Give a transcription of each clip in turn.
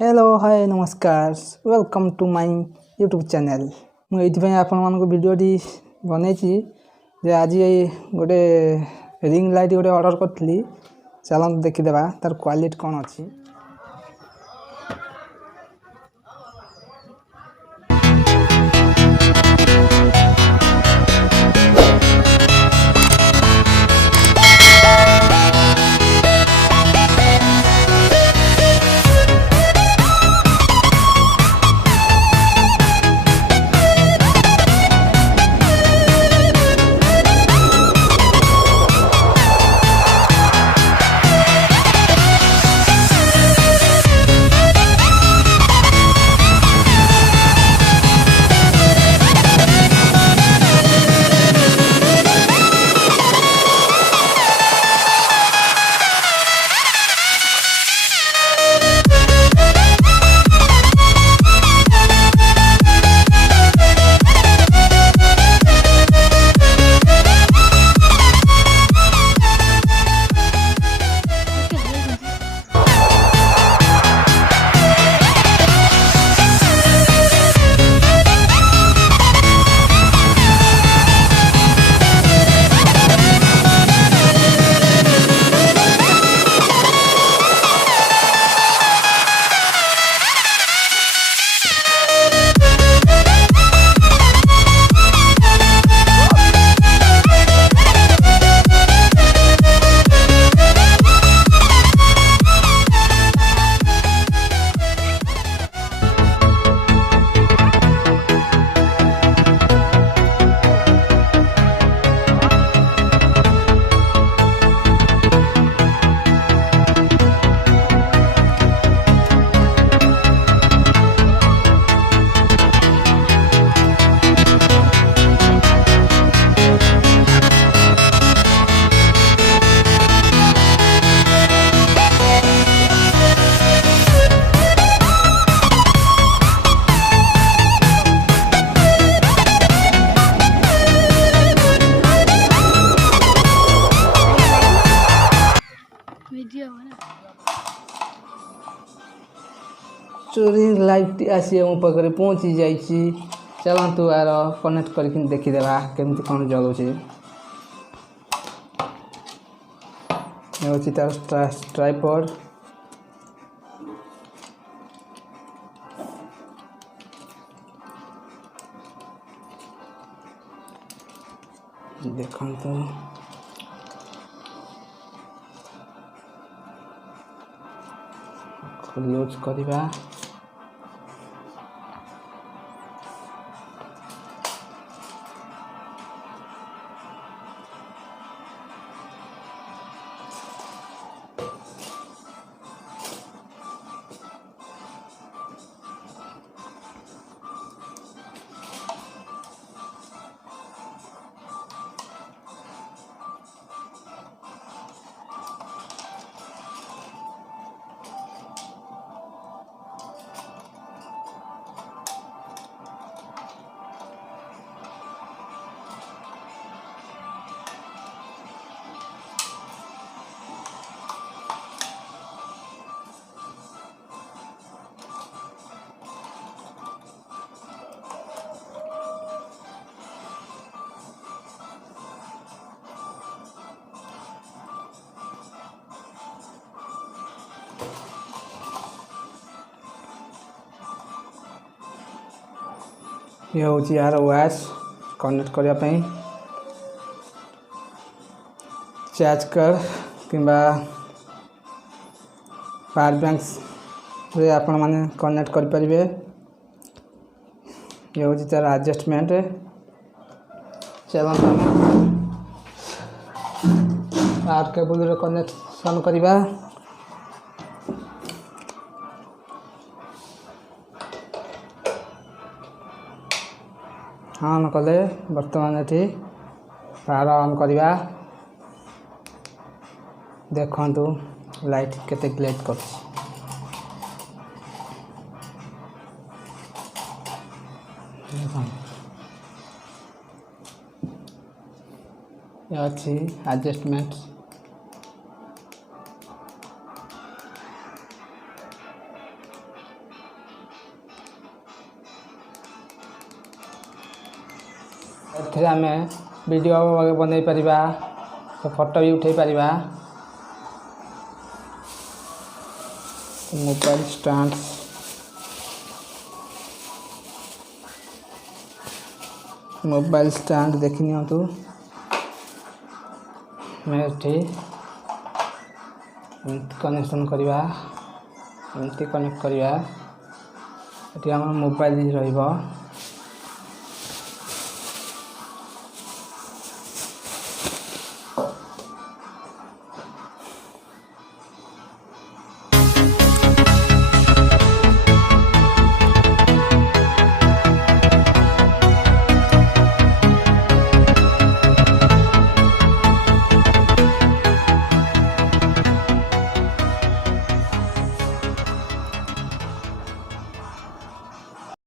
Hello hi नमस्कार welcome to my YouTube channel मुझे आपण भिडियोटी बनई आज गोटे रिंग लाइट गोटे ऑर्डर करी चलते देखीदे तार क्वालिटी कौन अच्छी। रिंग लाइट आसी मो पाखे पहुँची जा चलतु आर कनेक्ट कर देखीदे केमती कौन जलूचे तार ट्राइपॉड देखंतु क्लोज करिबा ये हूँ यार वायर्स कनेक्ट करने चार्ज कर किंबा पावर बैंक्स रे आपण माने कनेक्ट कर परिबे। ये हूँ तार एडजस्टमेंट चलो पावर केबल रे कनेक्शन करवा ऑन कले बर्तमान ये पावर ऑन करवा देखंतु लाइट केते ग्लेज कर अच्छी एडजस्टमेंट एथिरे आमे वीडियो बनै परिबा फोटो भी उठै परिबा मोबाइल स्टैंड देखि नियंतु मैं कनेक्शन करिबा एमती कनेक्ट करिबा एटी हमर मोबाइल रहिबो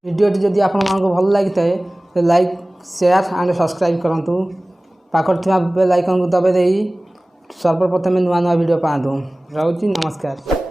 वीडियोटी जदि आपण मानको भल लागिଥାଏ तो लाइक शेयर एंड सब्सक्राइब करंतु पाखर थिबा बेल आइकन को दबे देई सर्वप्रथम नुआ नुआ वीडियो पांतु रहउची नमस्कार।